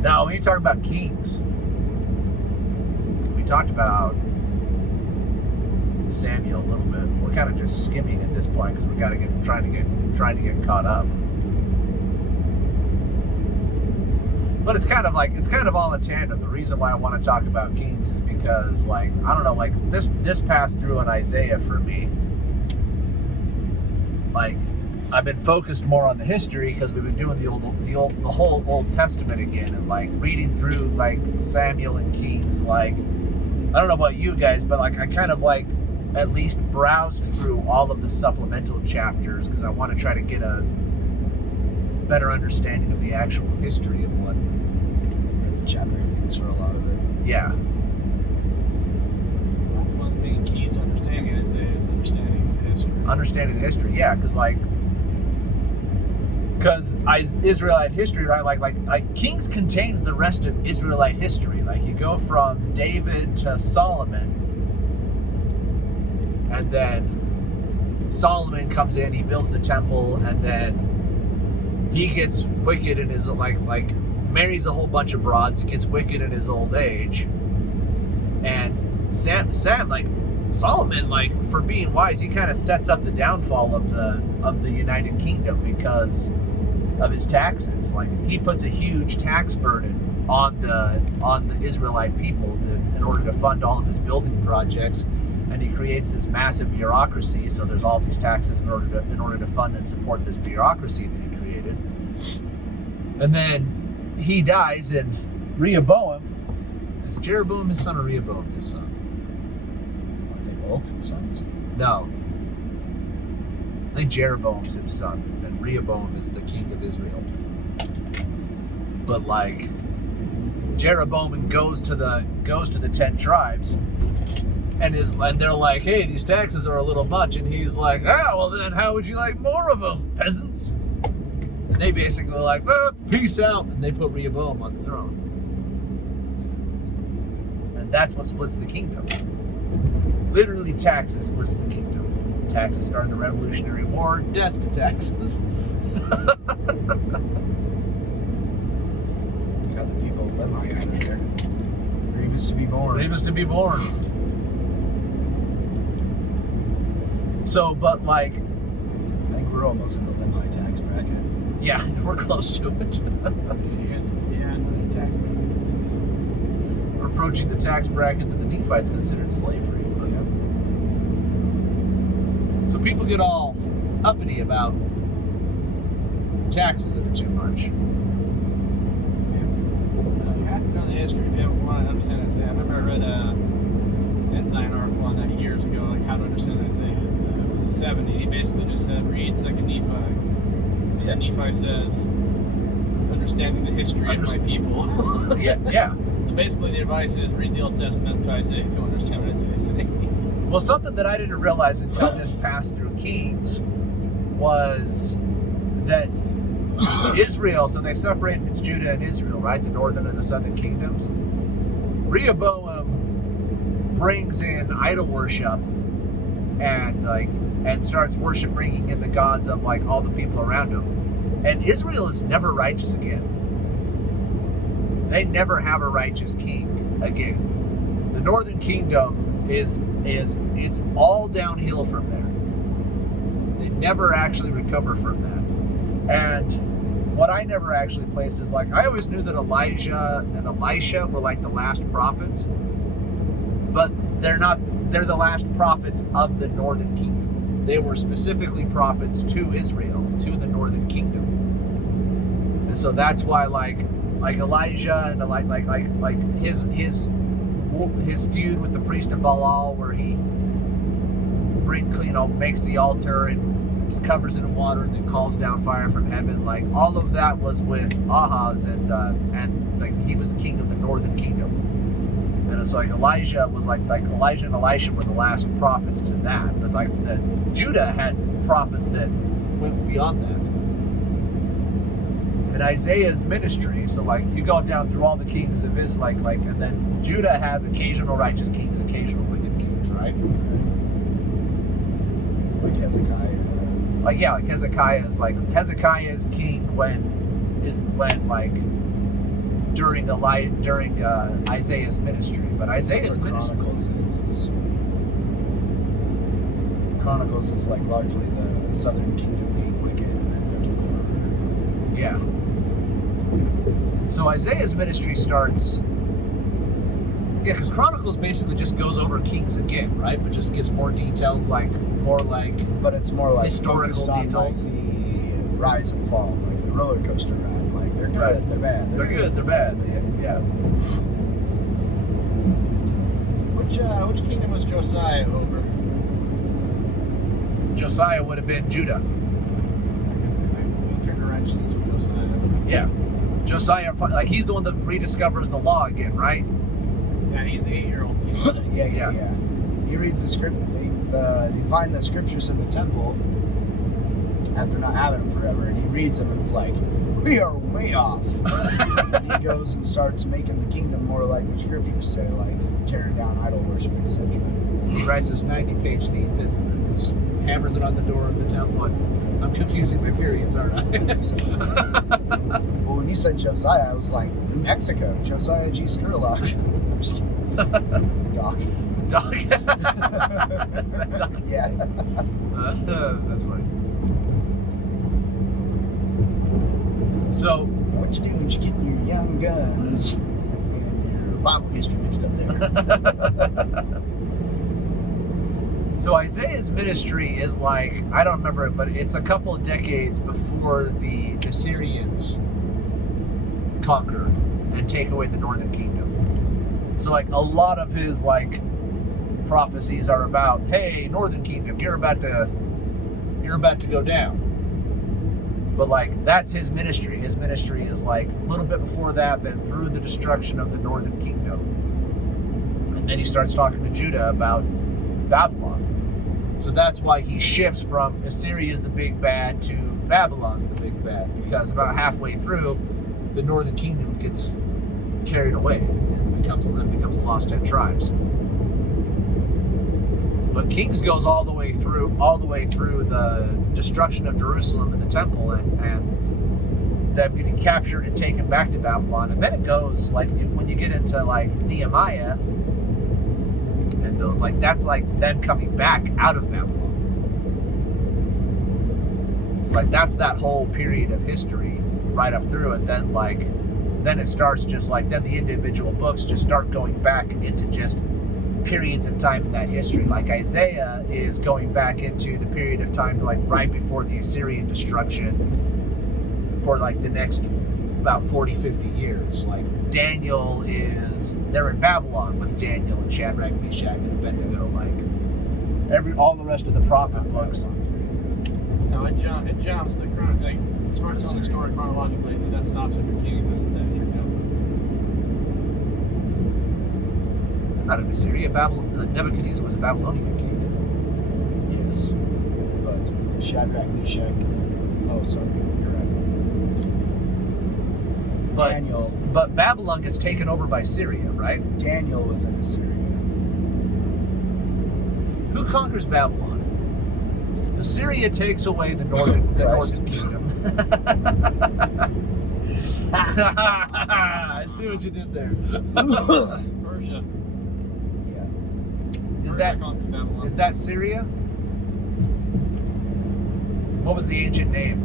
Now, when you talk about kings, we talked about Samuel a little bit. We're kind of just skimming at this point because we got to trying to get caught up. But it's kind of all in tandem. The reason why I want to talk about kings is because, like, I don't know, like this passed through in Isaiah for me. Like, I've been focused more on the history because we've been doing the whole Old Testament again, and like reading through like Samuel and Kings. Like, I don't know about you guys, but like I kind of like at least browsed through all of the supplemental chapters because I want to try to get a better understanding of the actual history of what. Read the chapter endings for a lot of it. Yeah. That's one of the main keys to understanding Isaiah is understanding the history. Understanding the history, yeah, because Israelite history, right? Like Kings contains the rest of Israelite history. Like you go from David to Solomon, and then Solomon comes in, he builds the temple, and then he gets wicked in his like marries a whole bunch of broads. He gets wicked in his old age, and Solomon, like, for being wise, he kind of sets up the downfall of the United Kingdom because of his taxes. Like, he puts a huge tax burden on the Israelite people in order to fund all of his building projects, and he creates this massive bureaucracy. So there's all these taxes in order to fund and support this bureaucracy that he created. And then he dies, and Rehoboam, is Jeroboam his son or Rehoboam his son? Are they both his sons? No. I think Jeroboam's his son, and Rehoboam is the king of Israel. But like, Jeroboam goes to the 10 tribes, and they're like, hey, these taxes are a little much, and he's like, well then how would you like more of them, peasants? And they basically were like, well, peace out, and they put Rehoboam on the throne. And that's what splits the kingdom. Literally, taxes splits the kingdom. Taxes started the Revolutionary War. Death to taxes. Got the people of Lemhi out of there. Grievous to be born. Grievous to be born. So, but like, I think we're almost in the Lemhi tax bracket. yeah, we're close to it. We're approaching the tax bracket that the Nephites considered slavery. But, so people get all uppity about taxes that are too much. You have to know the history if you want to understand Isaiah. I remember I read an Ensign article on that years ago, like how to understand Isaiah. It was in 70. He basically just said, read 2nd Nephi. And then Nephi says, understanding the history of my people. yeah. So basically the advice is read the Old Testament to Isaiah if you understand what Isaiah is saying. Well, something that I didn't realize until this passed through Kings was that Israel, so they separated, it's Judah and Israel, right? The northern and the southern kingdoms. Rehoboam brings in idol worship and starts bringing in the gods of like all the people around him. And Israel is never righteous again. They never have a righteous king again. The northern kingdom it's all downhill from there. They never actually recover from that. And what I never actually placed is like, I always knew that Elijah and Elisha were like the last prophets, but they're not. They're the last prophets of the northern kingdom. They were specifically prophets to Israel, to the northern kingdom. And so that's why like Elijah and like his feud with the priest of Baal, where he makes the altar and covers it in water and then calls down fire from heaven. Like all of that was with Ahaz, and like he was the king of the northern kingdom. And it's like Elijah was like Elijah and Elisha were the last prophets to that. But like Judah had prophets that went beyond that. And Isaiah's ministry, so like you go down through all the kings of Israel, like and then Judah has occasional righteous kings, occasional wicked kings, right? Like Hezekiah. Like Hezekiah is king when during Isaiah's ministry. But That's Isaiah's what ministry, Chronicles is like largely the southern kingdom being wicked and then the deliverer. yeah. So Isaiah's ministry starts. Yeah, because Chronicles basically just goes over kings again, right? But just gives more details, more like But it's more like historical focused on details. like the rise and fall, like the roller coaster ride. Like they're good, Right. they're bad, They're good, they're bad. Yeah. Which kingdom was Josiah over? Josiah would have been Judah. I guess they turned to righteousness with Josiah. Yeah. Josiah, he's the one that rediscovers the law again, right? Yeah, he's the 8-year-old king. yeah. He reads the script. They find the scriptures in the temple after not having them forever, and he reads them and is like, "We are way off." And he goes and starts making the kingdom more like the scriptures say, like tearing down idol worship, etc. He writes this 90-page thesis and hammers it on the door of the temple. I'm confusing my periods, aren't I? Well, when you said Josiah, I was like, New Mexico, Josiah G. Scurlock. I'm just kidding. Doc. Doc. Is that Doc? Yeah. That's funny. So, What you do when you get your young guns and your Bible history mixed up there? so Isaiah's ministry is I don't remember it, but it's a couple of decades before the Assyrians conquer and take away the northern kingdom. So a lot of his prophecies are about, hey, northern kingdom, you're about to go down. But that's his ministry. His ministry is a little bit before that, then through the destruction of the northern kingdom. And then he starts talking to Judah about Babylon. So that's why he shifts from Assyria's the big bad to Babylon's the big bad, because about halfway through, the northern kingdom gets carried away and becomes the lost 10 tribes. But Kings goes all the way through the destruction of Jerusalem and the temple, and them getting captured and taken back to Babylon. And then it goes when you get into Nehemiah and those that's them coming back out of Babylon. It's that's that whole period of history right up through it. Then it starts just then the individual books just start going back into just periods of time in that history. Isaiah is going back into the period of time right before the Assyrian destruction for the next about 40-50 years. Daniel they're in Babylon with Daniel and Shadrach, Meshach, and Abednego. All the rest of the prophet books. No, it jumps the as far as telling the story chronologically, I think that stops after King, then you're jumping. Not in Assyria. Nebuchadnezzar was a Babylonian king. Yes. But Shadrach, Meshach. Oh, sorry. You're right. Daniel. But Babylon gets taken over by Syria, right? Daniel was in Assyria. Who conquers Babylon? Assyria takes away the northern kingdom. I see what you did there. Persia. Yeah. Is that Syria? What was the ancient name?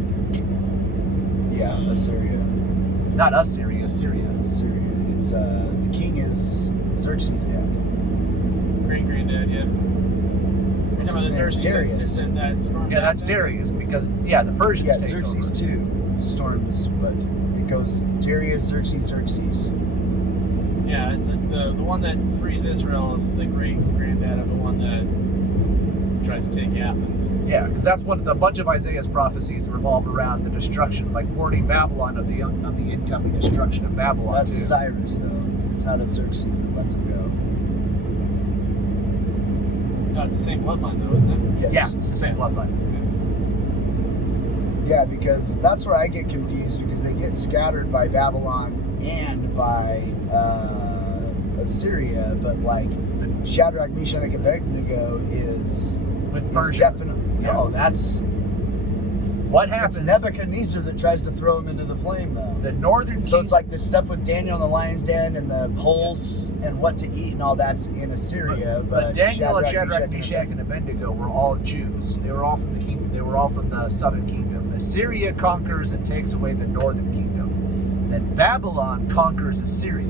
Yeah, Assyria. Not Assyria, Syria. Assyria. It's the king is Xerxes' dad. Great granddad, yeah. What's his name? Darius. Yeah, that's Darius because the Persians Yeah, take Xerxes over. too. Storms, but it goes Darius, Xerxes. Yeah, it's the one that frees Israel is the great granddad of the one that tries to take Athens. Yeah, because that's what a bunch of Isaiah's prophecies revolve around the destruction, warning Babylon of the incoming destruction of Babylon. That's too. Cyrus, though. It's not a Xerxes that lets him go. No, it's the same bloodline though, isn't it? Yes. Yeah, it's the same bloodline. Yeah, because that's where I get confused, because they get scattered by Babylon and by Assyria, but Shadrach, Meshach, and Abednego is With Persia. definitely. Yeah. Oh, that's. what It's happens? Nebuchadnezzar that tries to throw him into the flame, though. The northern So it's like this stuff with Daniel in the lion's den and the pulse and what to eat and all that's in Assyria. But Daniel, Shadrach, Meshach, and Abednego were all Jews. They were all from the kingdom. They were all from the southern kingdom. Assyria conquers and takes away the northern kingdom. Then Babylon conquers Assyria.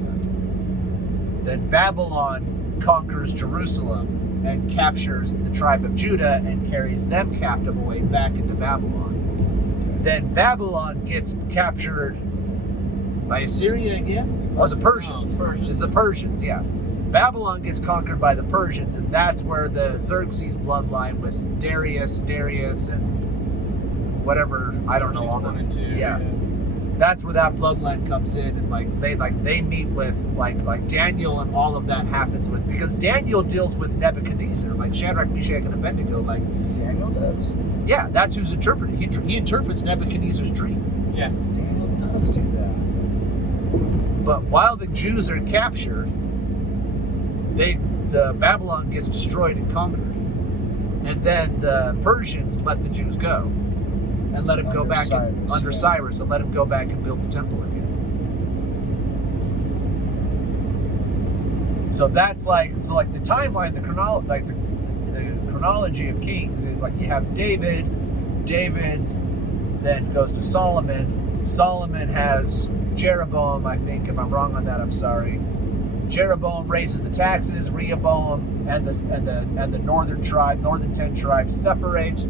Then Babylon conquers Jerusalem and captures the tribe of Judah and carries them captive away back into Babylon. Then Babylon gets captured by Assyria again? Was it Persians? No, Persians. It's the Persians, yeah. Babylon gets conquered by the Persians, and that's where the Xerxes bloodline was Darius, and whatever, I don't know all Xerxes the 1 and 2. Yeah. That's where that bloodline comes in, and they meet with like Daniel, and all of that happens with, because Daniel deals with Nebuchadnezzar, like Shadrach, Meshach, and Abednego, like Daniel does. yeah, that's who's interpreting. He interprets Nebuchadnezzar's dream. Yeah. Daniel does do that. But while the Jews are captured, the Babylon gets destroyed and conquered, and then the Persians let the Jews go. And let him go Under back Cyrus, under yeah. Cyrus, and let him go back and build the temple again. So that's like the timeline, the chronology of kings is like you have David then goes to Solomon. Solomon has Jeroboam, I think. If I'm wrong on that, I'm sorry. Jeroboam raises the taxes. Rehoboam and the northern 10 tribes separate.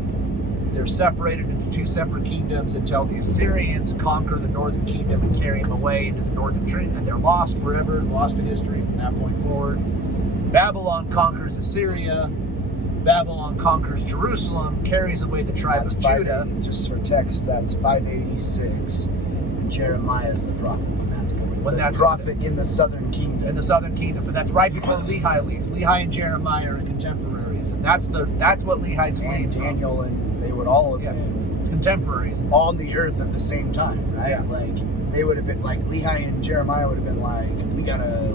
They're separated into two separate kingdoms until the Assyrians conquer the northern kingdom and carry them away into the northern kingdom, and they're lost forever, lost to history from that point forward. Babylon conquers Assyria. Babylon conquers Jerusalem, carries away the tribe That's of Judah. 580. Just for text, that's 586. And Jeremiah is the prophet when that's going. When the that's prophet in the southern kingdom. In the southern kingdom, but that's right before Lehi leaves. Lehi and Jeremiah are contemporaries, and that's what Lehi's fleeing and from. Daniel and they would all have Yeah. been Contemporaries. on the earth at the same time, right? Yeah. Like they would have been like Lehi and Jeremiah would have been like, we gotta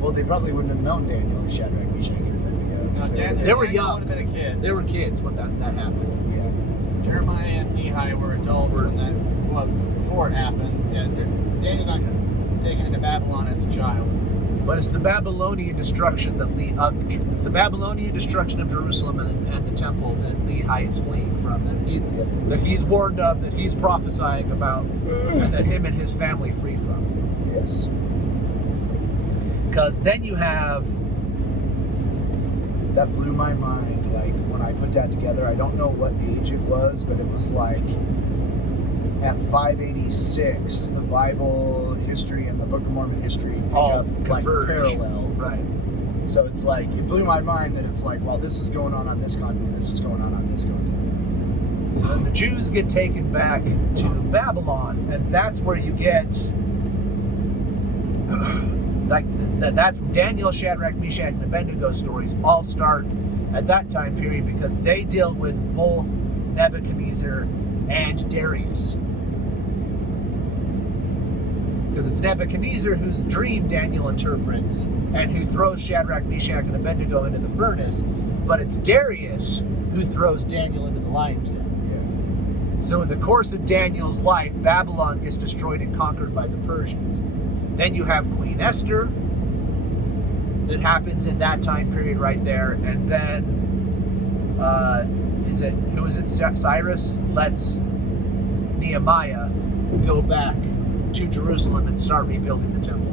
well, they probably wouldn't have known Daniel and Shadrach, Meshach, and Abednego. No, 'cause They were Daniel young. would have been a kid. They were kids when that happened. Yeah. Jeremiah and Lehi were adults when that, before it happened. Yeah, Daniel got taken into Babylon as a child. But it's the Babylonian destruction of Jerusalem and the temple that Lehi is fleeing from, that he's warned of, that he's prophesying about, and that him and his family flee from. Yes. Because then you have That blew my mind. Like when I put that together, I don't know what age it was, but it was like at 586, the Bible history and the Book of Mormon history pick all up like converge. parallel. Right. So it's like it blew my mind that it's like, well, this is going on this continent, this is going on this continent. So then the Jews get taken back to Babylon, and that's where you get that's Daniel, Shadrach, Meshach, and Abednego stories all start at that time period, because they deal with both Nebuchadnezzar and Darius. Because it's Nebuchadnezzar whose dream Daniel interprets and who throws Shadrach, Meshach, and Abednego into the furnace, but it's Darius who throws Daniel into the lion's den. Yeah. So in the course of Daniel's life, Babylon gets destroyed and conquered by the Persians. Then you have Queen Esther that happens in that time period right there, and then Cyrus lets Nehemiah go back to Jerusalem and start rebuilding the temple.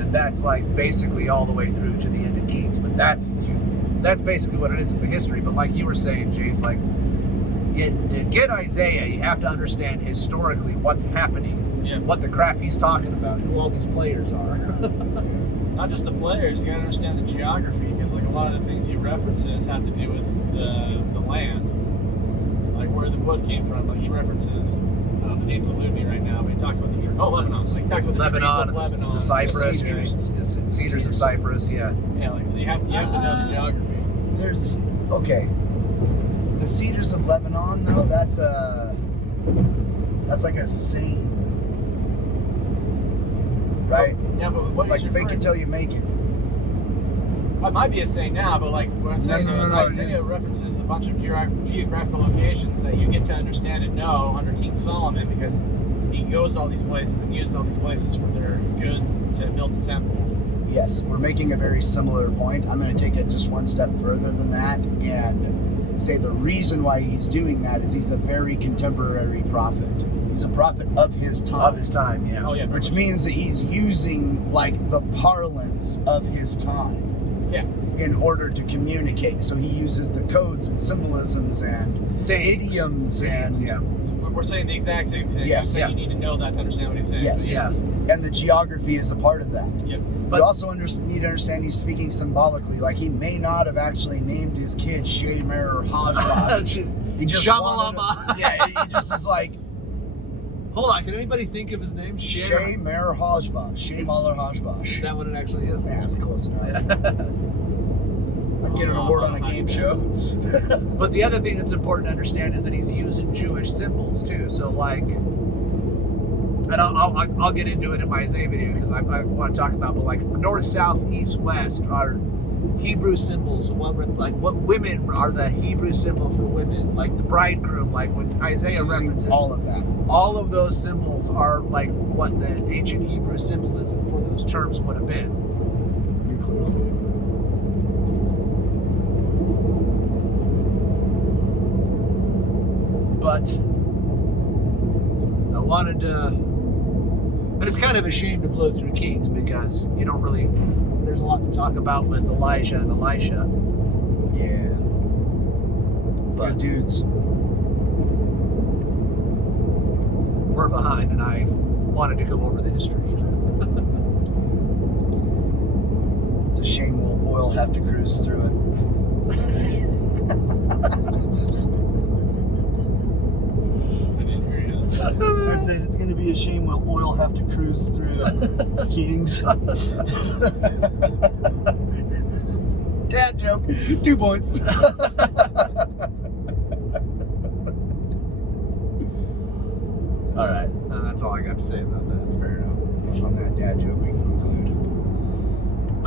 And that's like basically all the way through to the end of Kings. But that's basically what it is the history. But like you were saying, Jace, like to get Isaiah, you have to understand historically what's happening, what the crap he's talking about, who all these players are. Not just the players, you gotta understand the geography, because like a lot of the things he references have to do with the land, like where the wood came from. Like he references, the name's eluding me right now, but he talks about the tree. Oh, Lebanon. Like he talks about the trees of Lebanon, the cypress Cedars. trees, cedars of Cyprus. Yeah. Yeah, like so you have to know the geography. There's the Cedars of Lebanon, though. That's like a saying, right? Yeah, but what Like he's fake referring- it till you make it. It might be a saying now, but like what I'm saying No, is it Isaiah is. references a bunch of geographical locations that you get to understand and know under King Solomon, because he goes to all these places and uses all these places for their good to build the temple. Yes, we're making a very similar point. I'm going to take it just one step further than that and say the reason why he's doing that is he's a very contemporary prophet. He's a prophet of his time. Of his time, yeah. Oh yeah, Which means that he's using like the parlance of his time yeah. in order to communicate. So he uses the codes and symbolisms and Sayings. idioms and yeah. So we're saying the exact same thing. Yes. So Yeah. you need to know that to understand what he's saying. yes, So yes. and the geography is a part of that. Yep. But- you also need to understand he's speaking symbolically. Like he may not have actually named his kid Shemer or Hajjaj. He just Shamalama. wanted- yeah, he just is like Hold on, can anybody think of his name? Shemer Hajjaj, Shemer Is Hajjaj. that what it actually is? Yeah, that's close enough. Yeah. I'd get an award on a game show. But the other thing that's important to understand is that he's using Jewish symbols too. So like, and I'll get into it in my Isaiah video because I want to talk about, but like north, south, east, west are Hebrew symbols. What women are the Hebrew symbol for women, like the bridegroom, like when Isaiah references all of that. all of those symbols are like what the ancient Hebrew symbolism for those terms would have been. You're clearly But I wanted to, and it's kind of a shame to blow through Kings because you don't really, there's a lot to talk about with Elijah and Elisha. yeah. But Good dudes. we're behind, and I wanted to go over the history. It's a shame will oil have to cruise through it. I didn't hear you. I said it's gonna be a shame will oil have to cruise through Kings. Dad joke. 2 points. All right, that's all I got to say about that. Fair enough. On that dad joke, we can conclude.